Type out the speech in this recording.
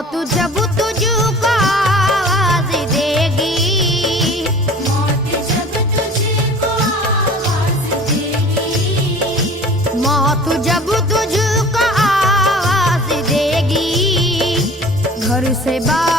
मौत जब तुझको आवाज देगी, मौत जब तुझको आवाज देगी, मौत जब तुझको आवाज देगी, घर से बाहर